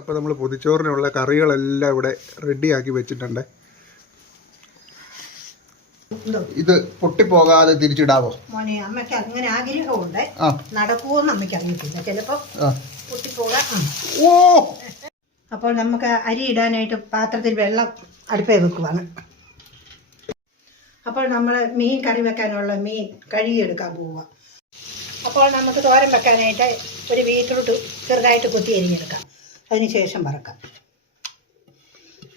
അപ്പോൾ നമ്മൾ പൊതിച്ചോറിനുള്ള കറികളെല്ലാം ഇവിടെ റെഡിയാക്കി വെച്ചിട്ടുണ്ട്. ഇത് പൊട്ടിപ്പോകാതെ തിരിച്ചിടാവോ? മോനെ, അമ്മയ്ക്ക് അങ്ങനെ ആഗ്രഹമുണ്ട്. നടക്കുവോന്ന് അമ്മയ്ക്ക് അറിയത്തില്ല, ചിലപ്പോ പൊട്ടിപ്പോകാം. അപ്പോൾ നമുക്ക് അരി ഇടാനായിട്ട് പാത്രത്തിൽ വെള്ളം അടുപ്പേ വെക്കുവാണ്. അപ്പോൾ നമ്മൾ മീൻ കറി വെക്കാനുള്ള മീൻ കഴുകിയെടുക്കാൻ പോവുക. അപ്പോൾ നമുക്ക് തോരൻ വെക്കാനായിട്ട് ഒരു ബീറ്റ്റൂട്ട് ചെറുതായിട്ട് കൊത്തി അരിഞ്ഞെടുക്കാം. അതിനുശേഷം വറക്കാം.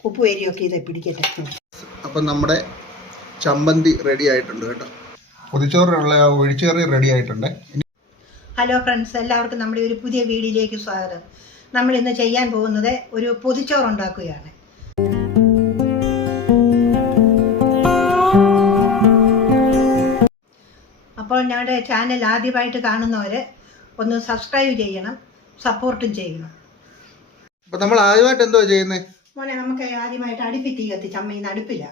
ഉപ്പ് എരിയൊക്കെ ഇത് പിടിക്കട്ടെ. അപ്പം നമ്മുടെ ചമ്മന്തി റെഡി ആയിട്ടുണ്ട് കേട്ടോ. പൊതിച്ചോറിനുള്ള ഒഴിച്ചുകറി റെഡി ആയിട്ടുണ്ട്. ഹലോ ഫ്രണ്ട്സ്, എല്ലാവർക്കും നമ്മുടെ ഒരു പുതിയ വീഡിയോയിലേക്ക് സ്വാഗതം. നമ്മൾ ഇന്ന് ചെയ്യാൻ പോകുന്നത് ഒരു പൊതിച്ചോറ് ഉണ്ടാക്കുകയാണ്. അപ്പോൾ ഞങ്ങളുടെ ചാനൽ ആദ്യമായിട്ട് കാണുന്നവർ ഒന്ന് സബ്സ്ക്രൈബ് ചെയ്യണം, സപ്പോർട്ടും ചെയ്യണം. അപ്പൊ നമ്മൾ ആദ്യമായിട്ട് എന്തോ ചെയ്യുന്നത് മോനെ? നമുക്ക് ആദ്യമായിട്ട് അടുപ്പിൽ തീ കത്തിച്ച്, അമ്മ ഇന്ന് അടുപ്പില്ല,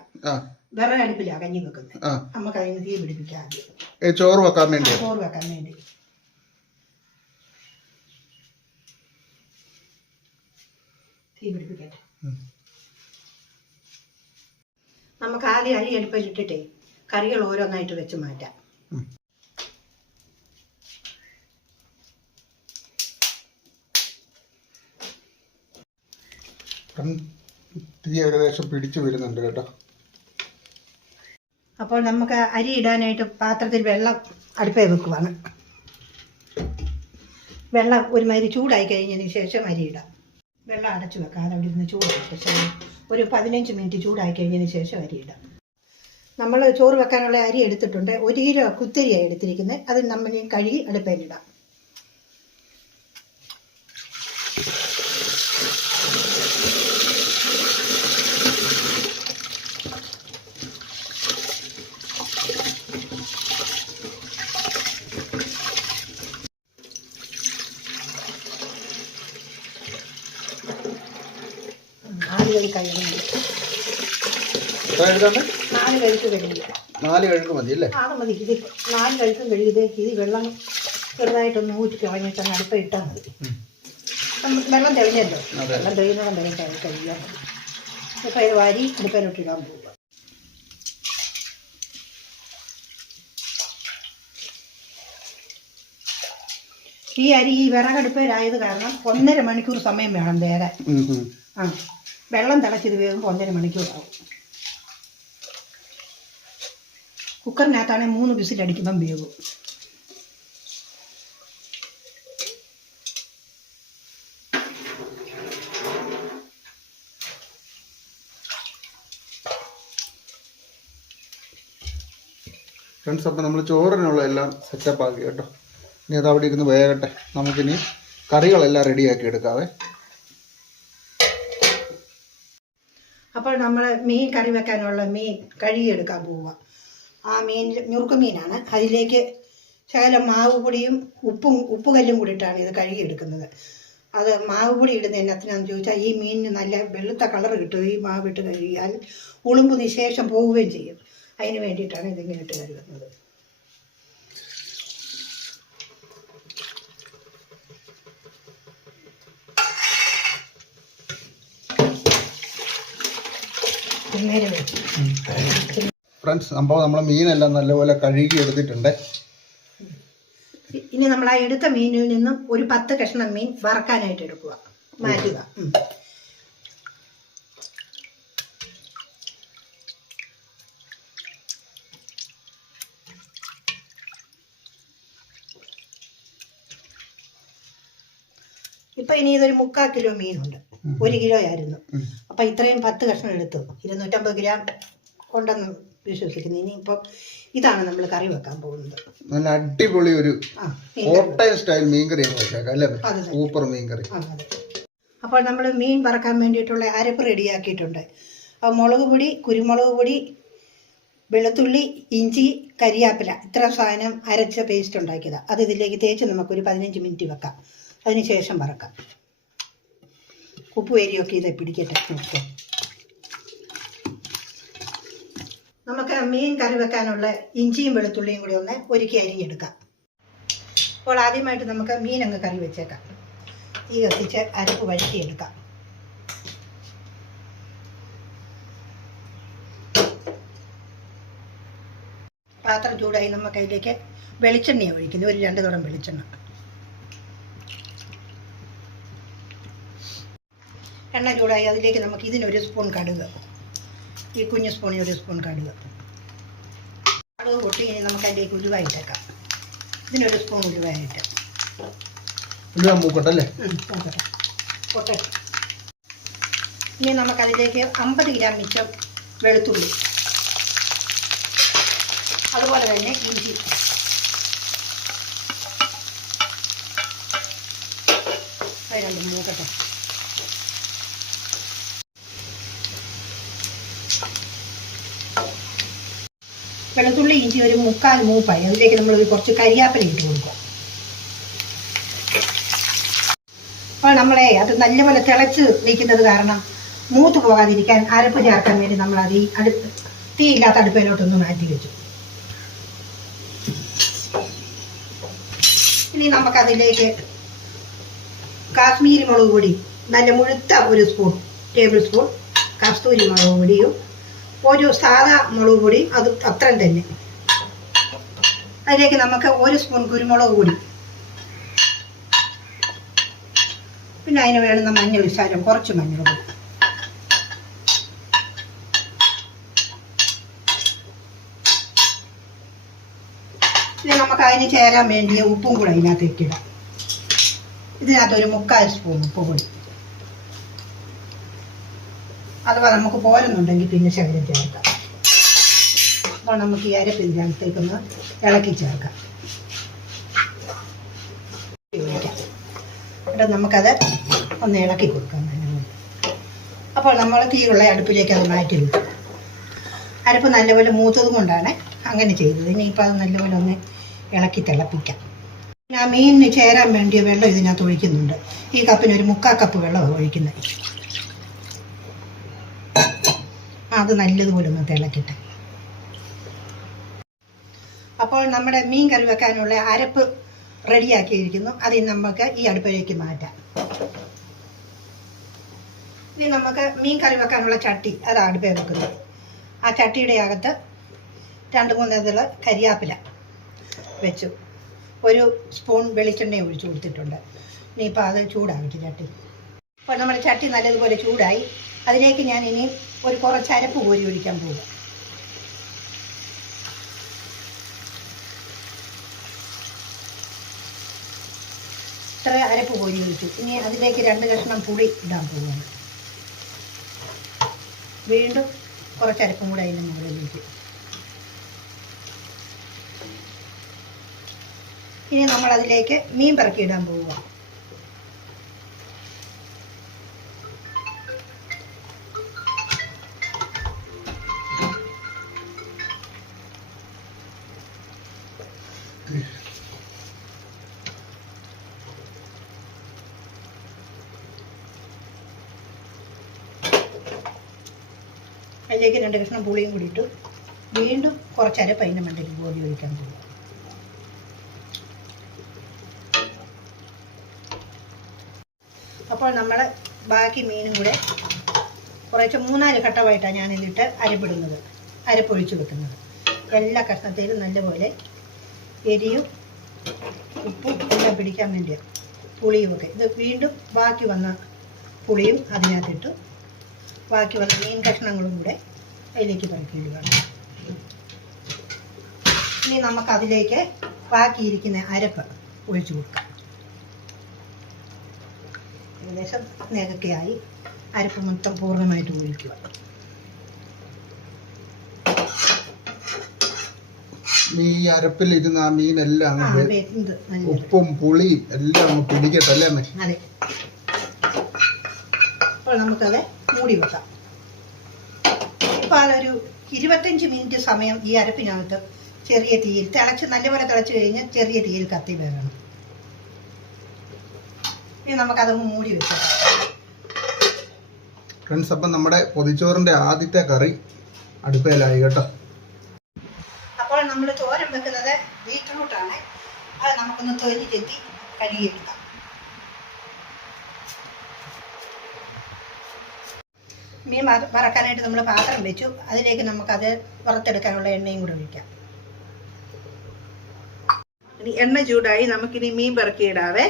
വിറക് അടുപ്പില്ല കഞ്ഞി വെക്കുന്നത്. നമുക്ക് അതിന് തീ പിടിപ്പിക്കാം ആദ്യം. ചോറ് വെക്കാൻ വേണ്ടി. ചോറ് വെക്കാൻ വേണ്ടി തീ പിടിപ്പിക്കട്ടെ. നമുക്ക് ആദ്യം അരി അടുപ്പിലിട്ടിട്ടേ കറികൾ ഓരോന്നായിട്ട് വെച്ച് മാറ്റാം. തീ ഏകദേശം പിടിച്ചു വരുന്നുണ്ട് കേട്ടോ. അപ്പോൾ നമുക്ക് അരി ഇടാനായിട്ട് പാത്രത്തിൽ വെള്ളം അടുപ്പേ വെക്കുവാണ്. വെള്ളം ഒരുമാതിരി ചൂടായി കഴിഞ്ഞതിന് ശേഷം അരി ഇടാം. വെള്ളം അടച്ചു വെക്കാം, അതവിടെ ഇരുന്ന് ചൂടായിട്ട് ശേഷം ഒരു 15 മിനിറ്റ് ചൂടായി കഴിഞ്ഞതിന് ശേഷം അരി ഇടാം. നമ്മൾ ചോറ് വെക്കാനുള്ള അരി എടുത്തിട്ടുണ്ട്. 1 കിലോ കുത്തരിയാണ് എടുത്തിരിക്കുന്നത്. അത് നമ്മൾ കഴുകി അടുപ്പേലിടാം. നാല് കഴുക്ക് മതി അല്ലേ? മതി. ഇത് 4 കഴുക്കും കഴുകിയത്. ഇത് വെള്ളം ചെറുതായിട്ടൊന്ന് ഊറ്റി കളഞ്ഞിട്ട് അടുപ്പ് ഇട്ടാൽ മതി. വെള്ളം തെളിഞ്ഞല്ലോ, വെള്ളം തെളിയുന്നതും വരെ കഴിയാൻ മതി. ഇപ്പം ഇത് വാരി അടുപ്പിലോട്ടിടാൻ പോവുക. ഈ അരി ഈ വിറകടുപ്പിലായത് കാരണം 1.5 മണിക്കൂർ സമയം വേണം വേഗം. വെള്ളം തിളച്ചത് വേകുമ്പോൾ 1.5 മണിക്കൂറാവും. കുക്കറിനകത്താണെങ്കിൽ 3 വിസിലടിക്കുമ്പം വേകും. ഫ്രണ്ട്സ്, അപ്പം നമ്മൾ ചോറിനുള്ള എല്ലാം സെറ്റപ്പ് ആക്കി കേട്ടോ. ഇനി അത് അവിടെ ഇരുന്ന് വേകട്ടെ. നമുക്കിനി കറികളെല്ലാം റെഡിയാക്കി എടുക്കാവേ. അപ്പോൾ നമ്മൾ മീൻ കറി വെക്കാനുള്ള മീൻ കഴുകിയെടുക്കാൻ പോവുക. ആ മീൻ ഞുറുക്ക് മീനാണ്. അതിലേക്ക് ശകലം മാവ് പൊടിയും ഉപ്പുകല്ലും കൂടിയിട്ടാണ് ഇത് കഴുകിയെടുക്കുന്നത്. അത് മാവ് പൊടി ഇടുന്ന എന്നത്തിനാന്ന് ചോദിച്ചാൽ ഈ മീനിന് നല്ല വെളുത്ത കളർ കിട്ടും. ഈ മാവിട്ട് കഴുകിയാൽ ഉളുമ്പ് നിശേഷം പോവുകയും ചെയ്യും. അതിന് വേണ്ടിയിട്ടാണ് ഇതിങ്ങനെ ഇട്ട് കഴുകുന്നത്. ഫ്രണ്ട്സ്, അപ്പോൾ നമ്മൾ മീനെല്ലാം നല്ലപോലെ കഴുകി എടുത്തിട്ടുണ്ട്. ഇനി നമ്മൾ ആ എടുത്ത മീനിൽ നിന്നും ഒരു 10 കഷ്ണം മീൻ വറക്കാനായിട്ട് എടുക്കുക, മാറ്റുക. ഇപ്പൊ ഇനി ഇതൊരു 3/4 കിലോ മീനുണ്ട്. 1 കിലോ ആയിരുന്നു. അപ്പൊ ഇത്രയും 10 കഷ്ണം എടുത്തു. 250 ഗ്രാം ഉണ്ടെന്ന് വിശ്വസിക്കുന്നു. ഇനിയിപ്പം ഇതാണ് നമ്മൾ കറി വെക്കാൻ പോകുന്നത്. നല്ല അടിപൊളി ഒരു കോട്ടയം സ്റ്റൈൽ മീൻകറിയാണ് വെച്ചേക്കാം അല്ലേ? സൂപ്പർ മീൻകറി. അപ്പോൾ നമ്മൾ മീൻ വറക്കാൻ വേണ്ടിയിട്ടുള്ള അരപ്പ് റെഡിയാക്കിയിട്ടുണ്ട്. അപ്പോൾ മുളക് പൊടി, കുരുമുളക് പൊടി, വെളുത്തുള്ളി, ഇഞ്ചി, കരിയാപ്പില, ഇത്ര സാധനം അരച്ച പേസ്റ്റ് ഉണ്ടാക്കിയതാണ്. അത് ഇതിലേക്ക് തേച്ച് നമുക്കൊരു 15 മിനിറ്റ് വെക്കാം. അതിനുശേഷം വറക്കാം. ഉപ്പ് എരിയൊക്കെ ഇത് പിടിക്കട്ടെ. നമുക്ക് മീൻ കറി വെക്കാനുള്ള ഇഞ്ചിയും വെളുത്തുള്ളിയും കൂടി ഒന്ന് ഒരുക്കി അരിഞ്ഞെടുക്കാം. അപ്പോൾ ആദ്യമായിട്ട് നമുക്ക് മീൻ അങ്ങ് കറി വെച്ചേക്കാം. ഈ കത്തിച്ച് അരപ്പ് വഴറ്റിയെടുക്കാം. പാത്രം ചൂടായി നമുക്ക് അതിലേക്ക് വെളിച്ചെണ്ണയാണ് ഒഴിക്കുന്നത്. ഒരു 2 തുടം വെളിച്ചെണ്ണ. എണ്ണ ചൂടായി അതിലേക്ക് നമുക്ക് ഇതിനൊരു സ്പൂൺ കടുക്, ഈ കുഞ്ഞു സ്പൂണിൽ 1 സ്പൂൺ കടുക് പൊട്ടി. ഇനി നമുക്ക് അതിലേക്ക് ഉലുവായിട്ടേക്കാം. ഇതിനൊരു സ്പൂൺ ഉലുവായിട്ട് മൂക്കട്ടല്ലേ പൊട്ടെ. ഇനി നമുക്കതിലേക്ക് 50 ഗ്രാം മിച്ചം വെളുത്തുള്ളി, അതുപോലെ തന്നെ ഇഞ്ചി, അത് മൂക്കട്ടെ. വെളുത്തുള്ളി ഇഞ്ചി ഒരു 3/4 മൂപ്പായി. അതിലേക്ക് നമ്മൾ കുറച്ച് കരിയാപ്പില ഇട്ട് കൊടുക്കുക. അപ്പോൾ നമ്മളെ അത് നല്ലപോലെ തിളച്ച് നിൽക്കുന്നത് കാരണം മൂത്ത് പോകാതിരിക്കാൻ അരപ്പ് ചേർക്കാൻ വേണ്ടി നമ്മൾ അത് ഈ തീ ഇല്ലാത്ത അടുപ്പിലോട്ടൊന്ന് മാറ്റി വെച്ചു. ഇനി നമുക്കതിലേക്ക് കാശ്മീരി മുളക് പൊടി, നല്ല മുഴുത്ത 1 ടേബിൾ സ്പൂൺ കസ്തൂരി മുളക് പൊടിയും, ഒരു സാധാ മുളക് പൊടി അത് അത്രയും തന്നെ. അതിലേക്ക് നമുക്ക് 1 സ്പൂൺ കുരുമുളക് പൊടി, പിന്നെ അതിന് വേണ്ടുന്ന മഞ്ഞൾ ശകലം, കുറച്ച് മഞ്ഞൾ പൊടി, പിന്നെ നമുക്ക് അതിന് ചേരാൻ വേണ്ടിയ ഉപ്പും കൂടെ അതിനകത്തേക്ക് ഇടാം. ഇതിനകത്ത് 1/4 സ്പൂൺ ഉപ്പ് പൊടി. അഥവാ നമുക്ക് പോരുന്നുണ്ടെങ്കിൽ പിന്നെ ശകലം ചേർക്കാം. അപ്പോൾ നമുക്ക് ഈ അരപ്പ് ഇതിനകത്തേക്കൊന്ന് ഇളക്കി ചേർക്കാം. എന്നിട്ട് നമുക്കത് ഒന്ന് ഇളക്കി കൊടുക്കാം. അപ്പോൾ നമ്മൾ തീയുള്ള അടുപ്പിലേക്ക് അത് മാറ്റി വെക്കും. അരപ്പ് നല്ലപോലെ മൂത്തത് കൊണ്ടാണ് അങ്ങനെ ചെയ്തത്. ഇനിയിപ്പോൾ അത് നല്ലപോലെ ഒന്ന് ഇളക്കി തിളപ്പിക്കാം. ഞാൻ മീനിന് ചേരാൻ വേണ്ടിയ വെള്ളം ഇതിനകത്ത് ഒഴിക്കുന്നുണ്ട്. ഈ കപ്പിന് 1/4 കപ്പ് വെള്ളമാണ് ഒഴിക്കുന്നത്. അത് നല്ലതുപോലെ ഒന്ന് തിളക്കട്ടെ. അപ്പോൾ നമ്മുടെ മീൻ കറി വെക്കാനുള്ള അരപ്പ് റെഡിയാക്കിയിരിക്കുന്നു. അതിന് നമുക്ക് ഈ അടുപ്പിലേക്ക് മാറ്റാം. ഇനി നമുക്ക് മീൻ കറി വെക്കാനുള്ള ചട്ടി അത് അടുപ്പിൽ വെക്കുന്നത്. ആ ചട്ടിയുടെ അകത്ത് 2-3 ഇതിൽ കരിയാപ്പില വെച്ചു. 1 സ്പൂൺ വെളിച്ചെണ്ണ ഒഴിച്ചു കൊടുത്തിട്ടുണ്ട്. ഇനിയിപ്പോൾ അത് ചൂടാകട്ടെ ചട്ടി. അപ്പോൾ നമ്മുടെ ചട്ടി നല്ലതുപോലെ ചൂടായി. അതിലേക്ക് ഞാൻ ഇനി കുറച്ച് അരപ്പ് കോരി ഒഴിക്കാൻ പോകുക. ഇത്ര അരപ്പ് കോരി ഒഴിച്ചു. ഇനി അതിലേക്ക് 2 കഷ്ണം പുളി ഇടാൻ പോവുകയാണ്. വീണ്ടും കുറച്ച് അരപ്പും കൂടെ അതിൻ്റെ മുകളിലേക്ക്. ഇനി നമ്മൾ അതിലേക്ക് മീൻ പെറുക്കി ഇടാൻ പോവുക. അതിലേക്ക് 2 കഷ്ണം പുളിയും കൂടി ഇട്ടു. വീണ്ടും കുറച്ച് അരപ്പ് അതിൻ്റെ മണ്ടയ്ക്ക് കോരി ഒഴിക്കാൻ പോകും. അപ്പോൾ നമ്മൾ ബാക്കി മീനും കൂടെ കുറച്ച് 3-4 ഘട്ടമായിട്ടാണ് ഞാനിതിട്ട് അരപ്പിടുന്നത്, അരപ്പൊഴിച്ച് വെക്കുന്നത്. എല്ലാ കഷ്ണത്തിലും നല്ലപോലെ എരിയും ഉപ്പും എല്ലാം പിടിക്കാൻ വേണ്ടിയാണ്, പുളിയുമൊക്കെ. ഇത് വീണ്ടും ബാക്കി വന്ന പുളിയും അതിനകത്തിട്ട് ബാക്കി വന്ന മീൻ കഷ്ണങ്ങളും കൂടെ അതിലേക്ക് പറക്കിയിടുകയാണ്. ഇനി നമുക്കതിലേക്ക് ബാക്കിയിരിക്കുന്ന അരപ്പ് ഒഴിച്ചു കൊടുക്കാം. ഏകദേശം നേരൊക്കെയായി. അരപ്പ് മൊത്തം പൂർണ്ണമായിട്ട് ഒഴിക്കുക. ഈ അരപ്പിലിരുന്ന ആ മീനെല്ലാം ഉപ്പും പുളിയും എല്ലാം പിടിക്കട്ടെ അല്ലേ അമ്മേ? അതെ. അപ്പോൾ നമുക്കത് മൂടി വെക്കാം. ഇപ്പോൾ ഒരു 25 മിനിറ്റ് സമയം ഈ അരപ്പിനകത്ത് ചെറിയ തീയിൽ നല്ലപോലെ തിളച്ച് കഴിഞ്ഞ് ചെറിയ തീയിൽ കത്തി വേണം. ഇനി നമുക്കതൊന്ന് മൂടി വെക്കാം. ഫ്രണ്ട്സ്, അപ്പം നമ്മുടെ പൊതിച്ചോറിന്റെ ആദ്യത്തെ കറി അടുപ്പയിലായി കേട്ടോ. അപ്പോൾ നമ്മൾ തോരൻ വെക്കുന്നത് ബീറ്റ്റൂട്ടാണ്. അത് നമുക്കൊന്ന് തൊലി ചെത്തി കഴുകിയെടുക്കാം. മീൻ വറക്കാനായിട്ട് നമ്മൾ പാത്രം വെച്ചു. അതിലേക്ക് നമുക്കത് വറുത്തെടുക്കാനുള്ള എണ്ണയും കൂടെ ഒഴിക്കാം. ഇനി എണ്ണ ചൂടായി, നമുക്കിനി മീൻ പെറുക്കിയിടാവേ.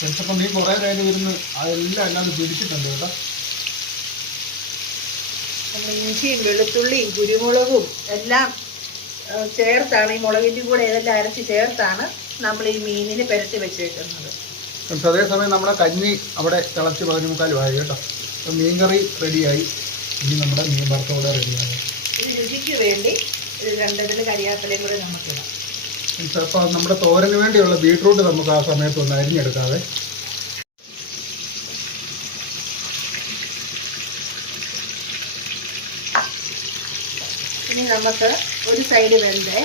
ചിലപ്പോൾ മീൻ കുറേ നേരം വരുന്നു, അതെല്ലാം അല്ലാതെ പിടിച്ചിട്ടുണ്ട് കേട്ടോ. നമ്മൾ ഇഞ്ചിയും വെളുത്തുള്ളിയും കുരുമുളകും എല്ലാം ചേർത്താണ്, ഈ മുളകിൻ്റെ കൂടെ ഇതെല്ലാം അരച്ച് ചേർത്താണ് നമ്മൾ ഈ മീനിന് പുരട്ടി വെച്ചേക്കുന്നത്. അതേസമയം നമ്മുടെ കഞ്ഞി അവിടെ തിളച്ച് 15 ആയി കേട്ടോ. അപ്പം മീൻ കറി റെഡിയായി. ഇനി നമ്മുടെ മീൻ വറുത്തോടെ റെഡിയായി. ഇത് രുചിക്ക് വേണ്ടി ഇത് 2 കരിയാപ്പിലയും കൂടെ നമുക്കിടാം. ചിലപ്പോൾ നമ്മുടെ തോരന് വേണ്ടിയുള്ള ബീട്രൂട്ട് നമുക്ക് ആ സമയത്ത് ഒന്ന് അരിഞ്ഞെടുക്കാവേ. ഇനി നമുക്ക് ഒരു സൈഡ് വെന്തേ,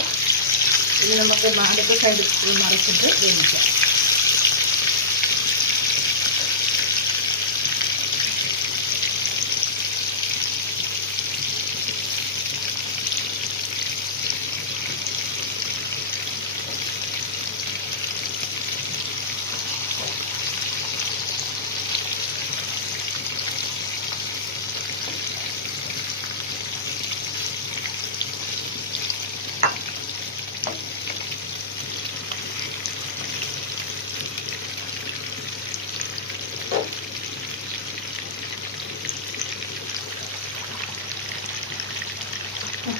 ഇനി നമുക്ക് അടുത്ത സൈഡ് മറിച്ചിട്ട് വേവിക്കാം.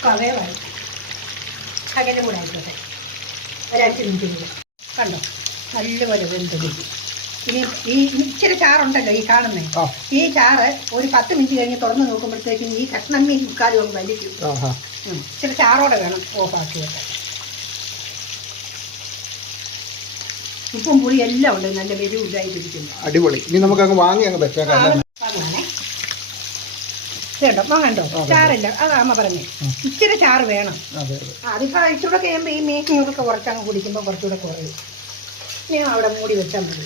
കവേവായി ശകലം കൂടെ ആയിക്കോട്ടെ, ഒരു 5 മിനിറ്റ് കൂടെ. കണ്ടോ, നല്ലപോലെ വെന്ത്. ഇനി ഈ ഇച്ചിരി ചാറുണ്ടല്ലോ ഈ കാണുന്നത്, ഈ ചാറ് ഒരു 10 മിനിറ്റ് കഴിഞ്ഞ് തുറന്ന് നോക്കുമ്പോഴത്തേക്കും ഈ കഷ്ണം മീൻ മുക്കാലും ഒന്ന് വലിക്കും. ഇച്ചിരി ചാറോടെ വേണം ഓഫാക്കി വെക്കാൻ. ഉപ്പും പുളി എല്ലാം ഉണ്ട്, നല്ല വെരുവില്ലായിരിക്കുന്നു. അടിപൊളി. ഇനി നമുക്ക് അങ്ങ് വാങ്ങി അങ്ങ് വെച്ചേക്കാം. വാങ്ങാനേ കേട്ടോ, വാങ്ങണ്ടോ? ചാറില്ല, അതാ അമ്മ പറഞ്ഞേ, ഇച്ചിരി ചാറ് വേണം. അതിപ്പോൾ ഇച്ചിരൂടെ കഴിയുമ്പോൾ ഈ മീനൊക്കെ കുറച്ചങ്ങ് കുടിക്കുമ്പോൾ കുറച്ചുകൂടെ കുറയും. ഇനി അവിടെ മൂടി വെച്ചാൽ മതി.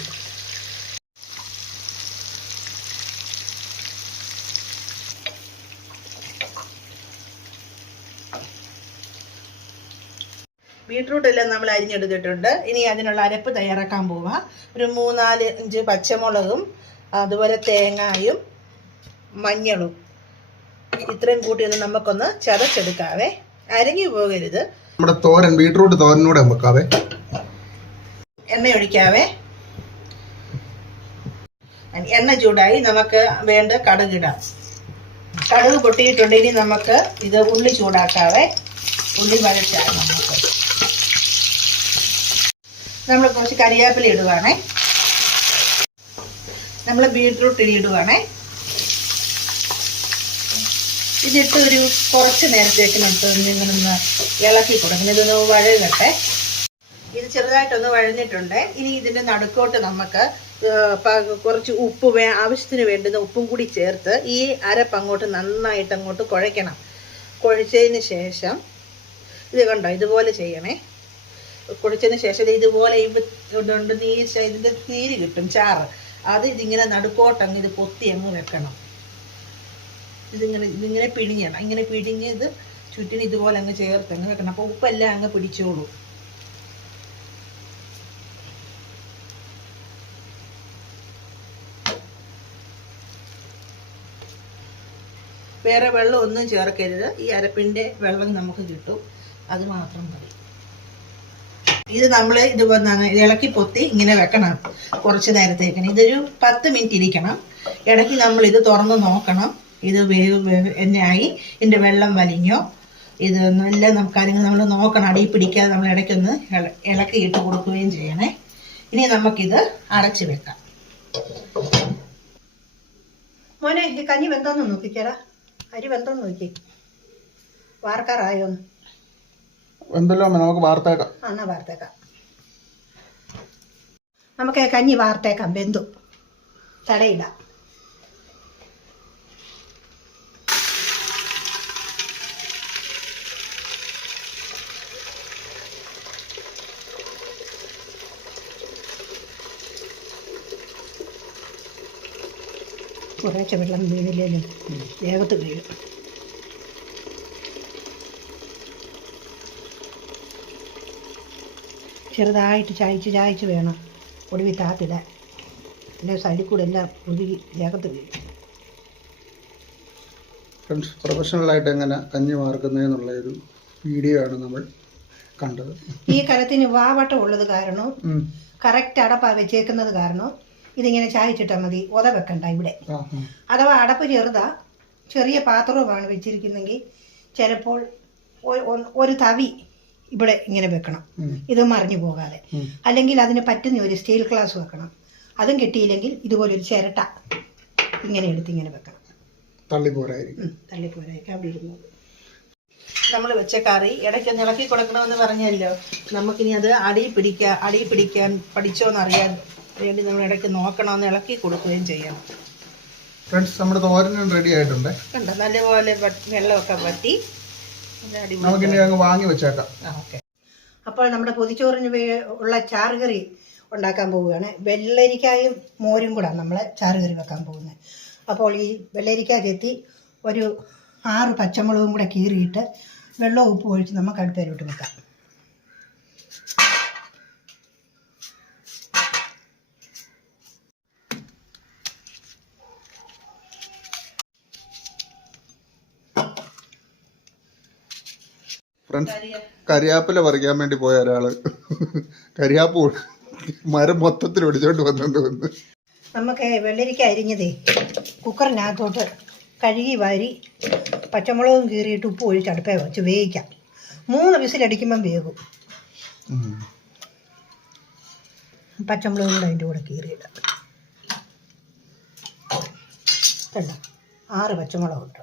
ബീട്രൂട്ട് എല്ലാം നമ്മൾ അരിഞ്ഞെടുത്തിട്ടുണ്ട്. ഇനി അതിനുള്ള അരപ്പ് തയ്യാറാക്കാൻ പോവാം. ഒരു 3-4 പച്ചമുളകും അതുപോലെ തേങ്ങായും മഞ്ഞളും ഇത്രയും കൂട്ടിയൊന്ന് നമുക്കൊന്ന് ചതച്ചെടുക്കാവേ. അരങ്ങി പോകരുത്. നമ്മുടെ തോരൻ, ബീട്രൂട്ട് തോരനൂടെ വെക്കാവേ. എണ്ണ ഒഴിക്കാവേ. എണ്ണ ചൂടായി, നമുക്ക് വേണ്ട കടുകിടാം. കടുക് പൊട്ടിയിട്ടുണ്ട്. ഇനി നമുക്ക് ഇത് ഉള്ളി ചൂടാക്കാവേ. ഉള്ളി വഴറ്റാം. നമ്മൾ കുറച്ച് കരിവേപ്പില ഇടുവാണേ. നമ്മൾ ബീട്രൂട്ട് ഇടുവാണേ. ഇതിട്ട് ഒരു കുറച്ച് നേരത്തേക്ക് നമുക്ക് ഇങ്ങനെ ഇളക്കി കൊടുക്കണം. ഇതൊന്ന് വഴകട്ടെ. ഇത് ചെറുതായിട്ടൊന്ന് വഴഞ്ഞിട്ടുണ്ട്. ഇനി ഇതിൻ്റെ നടുക്കോട്ട് നമുക്ക് കുറച്ച് ഉപ്പ് ആവശ്യത്തിന് വേണ്ടുന്ന ഉപ്പും കൂടി ചേർത്ത് ഈ അരപ്പ് അങ്ങോട്ട് നന്നായിട്ട് അങ്ങോട്ട് കുഴയ്ക്കണം. കുഴച്ചതിന് ശേഷം ഇത് കണ്ടോ, ഇതുപോലെ ചെയ്യണേ. കുഴച്ചതിന് ശേഷം ഇതുപോലെ ഇതുകൊണ്ട് ഇതിൻ്റെ നീര് കിട്ടും, ചാറ്. അത് ഇതിങ്ങനെ നടുക്കോട്ടങ്ങ് ഇത് പൊത്തി അങ്ങ് വെക്കണം. ഇതിങ്ങനെ പിഴിഞ്ഞണം. ഇങ്ങനെ പിഴിഞ്ഞ് ഇത് ചുറ്റിന് ഇതുപോലെ അങ്ങ് ചേർത്ത് അങ്ങ് വെക്കണം. അപ്പോൾ ഉപ്പെല്ലാം അങ്ങ് പിടിച്ചോളൂ. വേറെ വെള്ളം ഒന്നും ചേർക്കരുത്. ഈ അരപ്പിൻ്റെ വെള്ളം നമുക്ക് കിട്ടും, അത് മാത്രം മതി. ഇത് നമ്മൾ ഇത് ഇളക്കി പൊത്തി ഇങ്ങനെ വെക്കണം കുറച്ച് നേരത്തേക്കിന്. ഇതൊരു 10 മിനിറ്റ് ഇരിക്കണം. ഇടയ്ക്ക് നമ്മൾ ഇത് തുറന്ന് നോക്കണം. ഇത് എന്നായി, ഇതിൻ്റെ വെള്ളം വലിഞ്ഞോ, ഇത് നല്ല കാര്യങ്ങൾ നമ്മൾ നോക്കണം. അടി പിടിക്കാതെ നമ്മൾ ഇടയ്ക്കൊന്ന് ഇളക്കി ഇട്ട് കൊടുക്കുകയും ചെയ്യണേ. ഇനി നമുക്കിത് അടച്ചു വെക്കാം. മോനെ, ഈ കഞ്ഞി വെന്തോന്ന് നോക്കിക്കേടാ. അരി വെന്തോന്ന് നോക്കി. വാർക്കാറായോന്ന് എന്തല്ലോ നമുക്ക് വാർത്തേക്കാം. എന്നാ വാർത്തേക്കാം. നമുക്ക് കഞ്ഞി വാർത്തേക്കാം. വെന്തു, തടയിടാം. കുറേശ്ശെ വെള്ളം വീണില്ലേലും വേഗത്ത് വീഴും. ചെറുതായിട്ട് ചായച്ച് വേണം ഒടുവിൽ താത്തിടാൻ. എൻ്റെ സൈഡിൽ കൂടെ എല്ലാം ഒഴുകി വേഗത്ത് വീഴും. ഫ്രണ്ട്സ്, പ്രൊഫഷണലായിട്ട് എങ്ങനെ കഞ്ഞി വാർക്കുന്നതെന്നുള്ള ഒരു വീഡിയോ ആണ് നമ്മൾ കണ്ടത്. ഈ കലത്തിന് വാവട്ടം ഉള്ളത് കാരണം, കറക്റ്റ് അടപ്പാ വെച്ചേക്കുന്നത് കാരണം ഇതിങ്ങനെ ചായച്ചിട്ടാൽ മതി, ഉത വെക്കണ്ട ഇവിടെ. അഥവാ അടപ്പ് ചെറിയ പാത്രവുമാണ് വെച്ചിരിക്കുന്നെങ്കിൽ ചിലപ്പോൾ ഒരു തവി ഇവിടെ ഇങ്ങനെ വെക്കണം, ഇത് മറിഞ്ഞു പോകാതെ. അല്ലെങ്കിൽ അതിന് പറ്റുന്ന ഒരു സ്റ്റീൽ ഗ്ലാസ് വെക്കണം. അതും കിട്ടിയില്ലെങ്കിൽ ഇതുപോലൊരു ചിരട്ട ഇങ്ങനെ എടുത്ത് ഇങ്ങനെ വെക്കണം. തള്ളിപ്പോരായിരിക്കും അവിടെ ഇരുന്നത്. നമ്മൾ വെച്ച കറി ഇടയ്ക്കൊന്ന് ഇളക്കി കൊടുക്കണമെന്ന് പറഞ്ഞല്ലോ. നമുക്കിനി അത് അടി പിടിക്കാൻ പഠിച്ചോന്നറിയാൻ വേണ്ടി നമ്മൾ ഇടയ്ക്ക് നോക്കണമെന്ന് ഇളക്കി കൊടുക്കുകയും ചെയ്യണം. ഫ്രണ്ട്സ്, നമ്മുടെ തോരനും റെഡി ആയിട്ടുണ്ട്. കണ്ടോ, നല്ലപോലെ വെള്ളമൊക്കെ വറ്റി നമുക്കിനി അങ്ങ് വാങ്ങി വെച്ചേക്കാം. ഓക്കെ. അപ്പോൾ നമ്മുടെ പൊതിച്ചോറിന് ഉള്ള ചാറുകറി ഉണ്ടാക്കാൻ പോവുകയാണ്. വെള്ളരിക്കായും മോരും കൂടെ നമ്മൾ ചാറുകറി വെക്കാൻ പോകുന്നത്. അപ്പോൾ ഈ വെള്ളരിക്ക ചെത്തി ഒരു 6 പച്ചമുളകും കൂടെ കീറിയിട്ട് വെള്ളവും ഉപ്പും ഒഴിച്ച് നമുക്ക് അടുപ്പേലോട്ട് വെക്കാം. ഫ്രണ്ട്സ്, കരിയാപ്പില പറിക്കാൻ വേണ്ടി പോയ ഒരാള് കരിയാപ്പ് മരം മൊത്തത്തിൽ ഒടിച്ചോണ്ട് വന്നു. നമുക്ക് വെള്ളരിക്ക അരിഞ്ഞതേ കുക്കറിനകത്തോട്ട് കഴുകി വാരി പച്ചമുളകും കീറിയിട്ട് ഉപ്പ് ഒഴിച്ച് അടുപ്പേ വെച്ച് വേവിക്കാം. 3 വിസിലടിക്കുമ്പം വേകും. പച്ചമുളകും കൂടെ അതിൻ്റെ കൂടെ കീറിയിടാം. കണ്ടോ, 6 പച്ചമുളകുണ്ട്.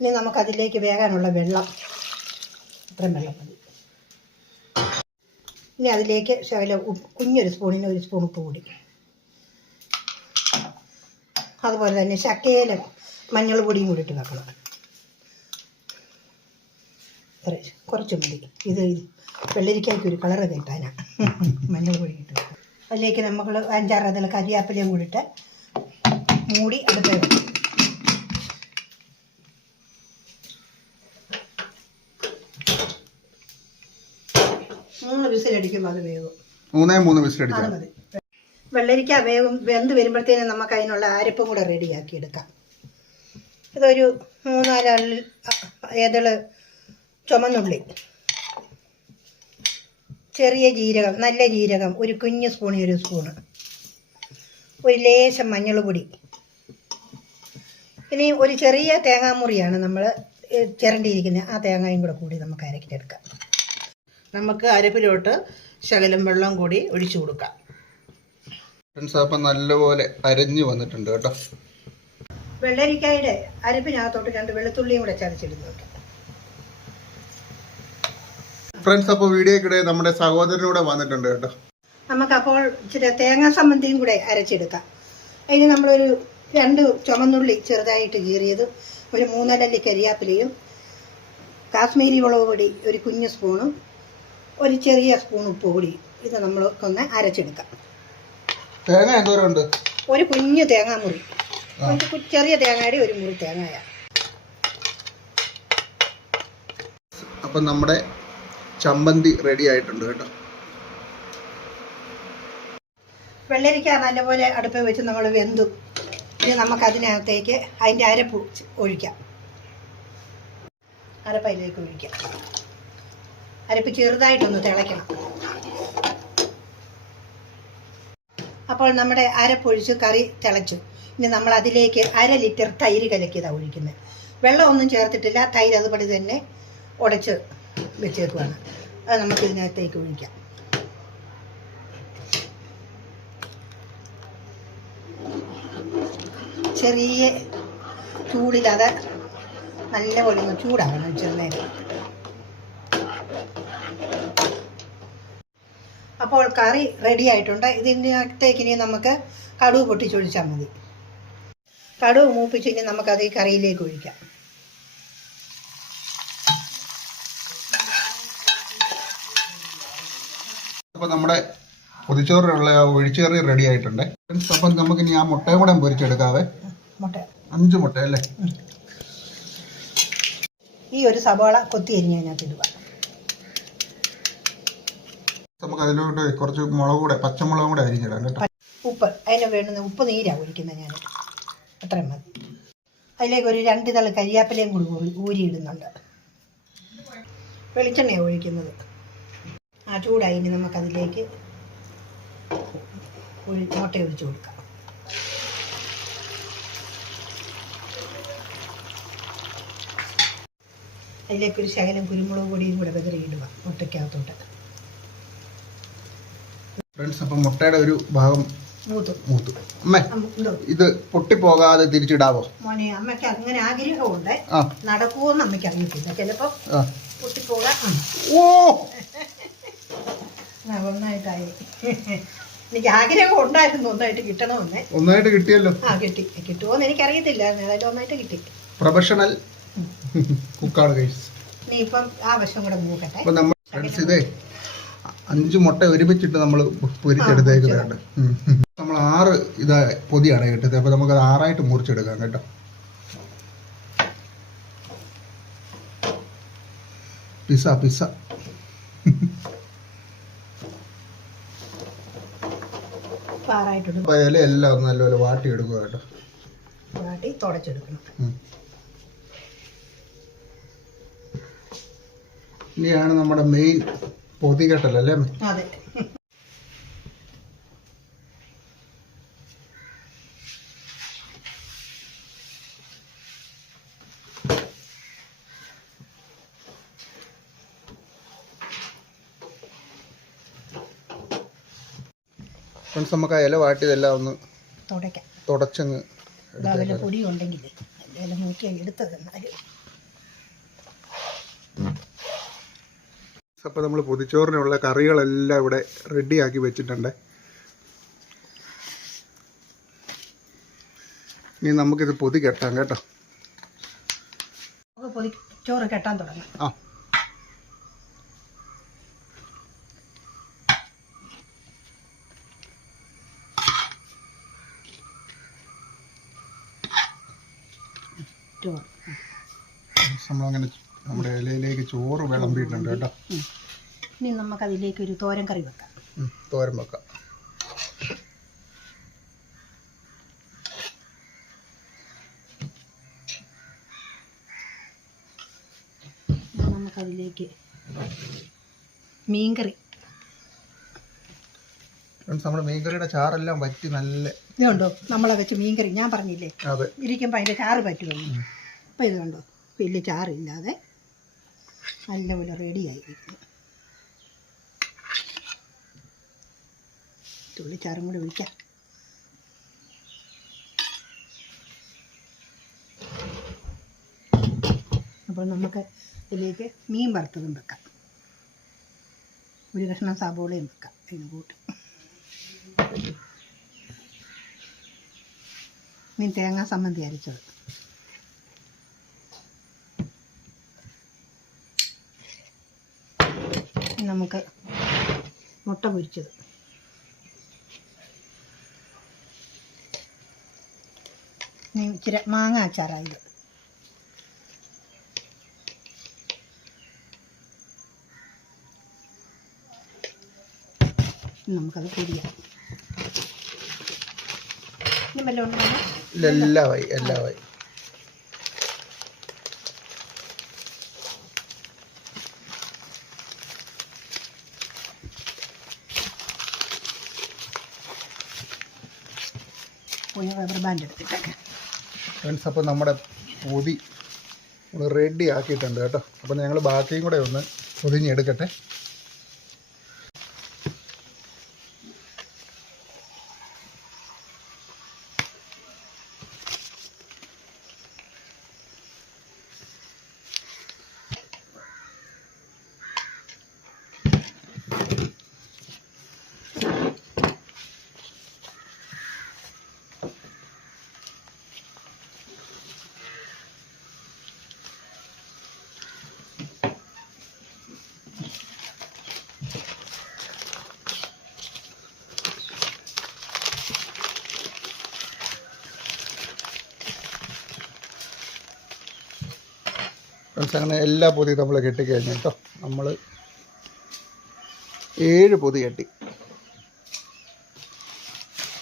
ഇനി നമുക്കതിലേക്ക് വേകാനുള്ള വെള്ളം, ഇത്രയും വെള്ളം മതി. ഇനി അതിലേക്ക് ശകലം കുഞ്ഞൊരു സ്പൂണിന് 1 സ്പൂൺ ഉപ്പ് കൂടി, അതുപോലെ തന്നെ ശകലം മഞ്ഞൾ പൊടിയും കൂടി ഇട്ട് വെക്കണം. കുറച്ച് മതി. ഇത് വെള്ളരിക്കായ്ക്ക് ഒരു കളറ് കിട്ടാനാണ് മഞ്ഞൾ പൊടി ഇട്ട് വെക്കണം. അതിലേക്ക് നമ്മൾ 5-6 അതിൽ കരിയാപ്പിലയും കൂടിയിട്ട് മൂടി അടുപ്പ് വെക്കും. 3 വിസിലടിക്കുമ്പോൾ അത് വേകും. 3 വിസിലടിച്ചാൽ മതി. വെള്ളരിക്ക വെന്ത് വരുമ്പോഴത്തേനും നമുക്ക് അതിനുള്ള അരപ്പും കൂടെ റെഡിയാക്കി എടുക്കാം. ഇതൊരു 3-4 ഏതള് ചുമന്നുള്ളി, ചെറിയ ജീരകം, നല്ല ജീരകം ഒരു കുഞ്ഞ് സ്പൂണ്, 1 സ്പൂണ്, ഒരു ലേശം മഞ്ഞൾ പൊടി. ഇനി ഒരു ചെറിയ തേങ്ങാമുറിയാണ് നമ്മൾ ചിരണ്ടിയിരിക്കുന്നത്. ആ തേങ്ങയും കൂടി നമുക്ക് അരക്കിട്ടെടുക്കാം. നമുക്ക് അരപ്പിലോട്ട് ശകലം വെള്ളം കൂടി ഒഴിച്ചു കൊടുക്കാം. അപ്പം നല്ലപോലെ അരഞ്ഞു വന്നിട്ടുണ്ട് കേട്ടോ. വെള്ളരിക്കായുടെ അരപ്പിനകത്തോട്ട് 2 വെളുത്തുള്ളിയും കൂടെ ചതച്ചിടുന്നുണ്ട്. ഫ്രണ്ട്സ്, അപ്പോൾ വീഡിയോക്കിടെ നമ്മുടെ സഹോദരനൂടെ വന്നിട്ടുണ്ട് കേട്ടോ. നമുക്കപ്പോൾ ഇച്ചിരി തേങ്ങാ സംബന്ധിയും കൂടെ അരച്ചെടുക്കാം. അതിന് നമ്മളൊരു 2 ചുമന്നുള്ളി ചെറുതായിട്ട് കീറിയതും, ഒരു 3 അല്ലി കരിയാപ്പിലയും, കാശ്മീരി മുളക് പൊടി ഒരു കുഞ്ഞ് സ്പൂണും, ഒരു ചെറിയ സ്പൂൺ ഉപ്പ് കൂടി. ഇത് നമ്മൾക്കൊന്ന് അരച്ചെടുക്കാം. തേങ്ങ എന്തോരമുണ്ട്? ഒരു കുഞ്ഞ് തേങ്ങാമുറി, ചെറിയ തേങ്ങയുടെ ഒരു മുറി തേങ്ങയ. അപ്പം നമ്മുടെ ചമ്മന്തി റെഡി ആയിട്ടുണ്ട് കേട്ടോ. വെള്ളരിക്ക നല്ലപോലെ അടുപ്പ് വെച്ച് നമ്മൾ വെന്തു. ഇനി നമുക്കതിനകത്തേക്ക് അതിൻ്റെ അരപ്പ് ഒഴിക്കാം. അരപ്പയിലേക്ക് ഒഴിക്കാം. അരപ്പ് ചെറുതായിട്ടൊന്ന് തിളയ്ക്കണം. അപ്പോൾ നമ്മുടെ അരപ്പൊഴിച്ച് കറി തിളച്ചു. ഇനി നമ്മൾ അതിലേക്ക് 1/2 ലിറ്റർ തൈര് കലക്കിയതാണ് ഒഴിക്കുന്നത്. വെള്ളമൊന്നും ചേർത്തിട്ടില്ല, തൈര് അതുപടി തന്നെ ഉടച്ച് വെച്ചേക്കുവാണ്. അത് നമുക്കിതിനകത്തേക്ക് ഒഴിക്കാം. ചെറിയ ചൂടില്ലാതെ നല്ലപോലെ ഒന്ന് ചൂടാകണം ചെറുനേരം. അപ്പോൾ കറി റെഡി ആയിട്ടുണ്ട്. ഇതിനകത്തേക്ക് ഇനി നമുക്ക് കടുക് പൊട്ടിച്ചൊഴിച്ചാൽ മതി. കടുക് മൂപ്പിച്ച് ഇനി നമുക്കത് ഈ കറിയിലേക്ക് ഒഴിക്കാം. അപ്പോൾ നമ്മുടെ പൊതിച്ചോറിനുള്ള ഒഴിച്ചേറി റെഡി ആയിട്ടുണ്ട്. ഫ്രണ്ട്സ്, അപ്പം നമുക്കിനി ആ മുട്ടയും കൂടെ പൊരിച്ചെടുക്കാവേ. മുട്ട 5 മുട്ട അല്ലേ? ഈ ഒരു സവാള കൊത്തി അരിഞ്ഞ് അതിനകത്ത് ഇടുക. നമുക്ക് അതിലോട്ട് കുറച്ച് മുളക് കൂടെ, പച്ചമുളകും കൂടെ അരിഞ്ഞിടാം കേട്ടോ. ഉപ്പ്, അതിന് വേണ്ടുന്ന ഉപ്പ് നീരാണ് ഒഴിക്കുന്നത് ഞാൻ. അത്രയും മതി. അതിലേക്ക് ഒരു 2 തള് കരിയാപ്പിലയും കൂടി ഊരിയിടുന്നുണ്ട്. വെളിച്ചെണ്ണയാണ് ഒഴിക്കുന്നത്. ആ ചൂടായി. ഇനി നമുക്കതിലേക്ക് മുട്ട ഒഴിച്ച് കൊടുക്കാം. അതിലേക്കൊരു ശകലം കുരുമുളക് പൊടിയും കൂടെ വിതറിയിടുക മുട്ടയ്ക്കകത്തോട്ട്. ഫ്രണ്ട്സ്, അപ്പം മുട്ടയുടെ ഒരു ഭാഗം മൂത്തു. അമ്മേ, എന്തോ ഇത് പൊട്ടിപ്പോകാതെ തിരിച്ചിടാവോ? മോനെ, അമ്മയ്ക്ക് അങ്ങനെ ആഗ്രഹമുണ്ട്. നടക്കുമോന്ന് അമ്മയ്ക്ക് അറിയത്തില്ല. ചിലപ്പോ പൊട്ടിപ്പോകാം. ഓ, ഒന്നായിട്ടായി. എനിക്ക് ആഗ്രഹം ഉണ്ടായിരുന്നു ഒന്നായിട്ട് കിട്ടണമെന്ന്. ഒന്നായിട്ട് കിട്ടിയല്ലോ. കിട്ടുമോന്ന് എനിക്കറിയത്തില്ല. ഏതായാലും ഒന്നായിട്ട് കിട്ടി. പ്രൊഫഷണൽ കുക്കാണ് ഗൈസ്. നീ ഇപ്പം ആ വശം കൂടെ നോക്കട്ടെ. അപ്പൊ നമ്മൾ ഫ്രണ്ട്സ് ഇതേ 5 മുട്ട ഒരുമിച്ചിട്ട് നമ്മൾ പൊരിച്ചെടുത്തേക്കുന്നുണ്ട്. നമ്മൾ 6 ഇതാ പൊതിയാണ് കിട്ടുന്നത്. അപ്പൊ നമുക്കത് 6ആയിട്ട് മുറിച്ചെടുക്കാം കേട്ടോ. പിസ്സ ഇല എല്ലാം ഒന്ന് നല്ലപോലെ വാട്ടി എടുക്കുക കേട്ടോ. വാട്ടി തുടച്ചെടുക്കണം. ഇനിയാണ് നമ്മുടെ മെയിൻ പൊതികെട്ടലല്ലേ? അതെ. ഫ്രണ്ട്സ്, നമുക്ക് ആ ഇല വാട്ടിയതെല്ലാം ഒന്ന് തുടച്ചങ്ങ് പൊടി ഉണ്ടെങ്കിൽ ഇല നോക്കി എടുത്തത്. അപ്പോൾ നമ്മൾ പൊതിച്ചോറിനുള്ള കറികളെല്ലാം ഇവിടെ റെഡിയാക്കി വെച്ചിട്ടുണ്ട്. ഇനി നമുക്കിത് പൊതി കെട്ടാം കേട്ടോ. ചോറ് കെട്ടാൻ തുടങ്ങാം. ആ, നമ്മളങ്ങനെ നമ്മുടെ ഇലയിലേക്ക് ചോറ് വിളമ്പിയിട്ടുണ്ട് കേട്ടോ. ഇനി നമുക്കതിലേക്ക് ഒരു തോരൻ കറി വെക്കാം. തോരൻ വെക്കാം. നമുക്കതിലേക്ക് മീൻകറി. നമ്മുടെ മീൻകറിയുടെ ചാറെല്ലാം വറ്റി നല്ല ഇതുണ്ടോ നമ്മളെ വെച്ച് മീൻകറി. ഞാൻ പറഞ്ഞില്ലേ അതെ ഇരിക്കുമ്പോൾ അതിൻ്റെ ചാറ് പറ്റുമല്ലോ. അപ്പം ഇത് കണ്ടോ, വലിയ ചാറില്ലാതെ നല്ലപോലെ റെഡിയായിരിക്കുന്നു. തുള്ളിച്ചാറും കൂടി ഒഴിക്കാം. അപ്പോൾ നമുക്ക് ഇതിലേക്ക് മീൻ വറുത്തതും വെക്കാം. ഒരു കഷ്ണം സബോളയും വെക്കാം ഇതിന് കൂട്ട്. മീൻ തേങ്ങാ സമ്മന്തി അരച്ചത്. നമുക്ക് മുട്ട പൊരിച്ചത്. ഇച്ചിരി മാങ്ങ അച്ചാറായത്. നമുക്കത് പൊരിയാം. ഇനി വല്ലതും ഉണ്ടോ? എല്ലാമായി. റബ്ബർ ബാൻഡ് എടുത്തിട്ടൊക്കെ ഫ്രണ്ട്സ്, അപ്പോൾ നമ്മുടെ പൊതി റെഡി ആക്കിയിട്ടുണ്ട് കേട്ടോ. അപ്പോൾ ഞങ്ങൾ ബാക്കിയും കൂടെ ഒന്ന് പൊതിഞ്ഞെടുക്കട്ടെ. ഫ്രണ്ട്സ് അങ്ങനെ എല്ലാ പൊതിയും നമ്മൾ കെട്ടിക്കഴിഞ്ഞു കേട്ടോ. നമ്മൾ 7 പൊതി കെട്ടി.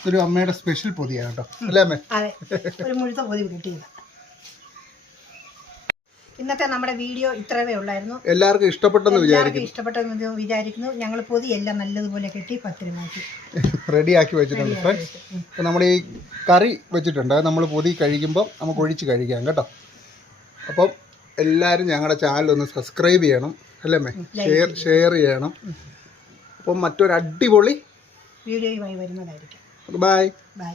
ഒരു അമ്മയുടെ സ്പെഷ്യൽ പൊതിയാണ് കേട്ടോ അല്ലേ അമ്മേ? അതെ, ഒരു മുഴുത്ത പൊതി കിട്ടിയത്. ഇന്നത്തെ നമ്മുടെ വീഡിയോ ഇത്രവേ ഉള്ളായിരുന്നു. എല്ലാവർക്കും ഇഷ്ടപ്പെട്ടെന്ന് വിചാരിക്കുന്നു. ഞങ്ങൾ പൊതി എല്ലാം നല്ലതുപോലെ കെട്ടി പത്തിരമാക്കി റെഡിയാക്കി വെച്ചിട്ടുണ്ട് ഫ്രണ്ട്സ്. അപ്പോൾ നമ്മൾ ഈ കറി വെച്ചിട്ടുണ്ട്, നമ്മൾ പൊതി കഴിക്കുമ്പോൾ നമുക്ക് ഒഴിച്ച് കഴിക്കാം കേട്ടോ. അപ്പം എല്ലാവരും ഞങ്ങളുടെ ചാനൽ ഒന്ന് സബ്സ്ക്രൈബ് ചെയ്യണം അല്ലേ അമ്മേ? ഷെയർ ചെയ്യണം. അപ്പം മറ്റൊരു അടിപൊളി വീഡിയോയുമായി വരുന്നതായിരിക്കും. ബൈ. ബൈ.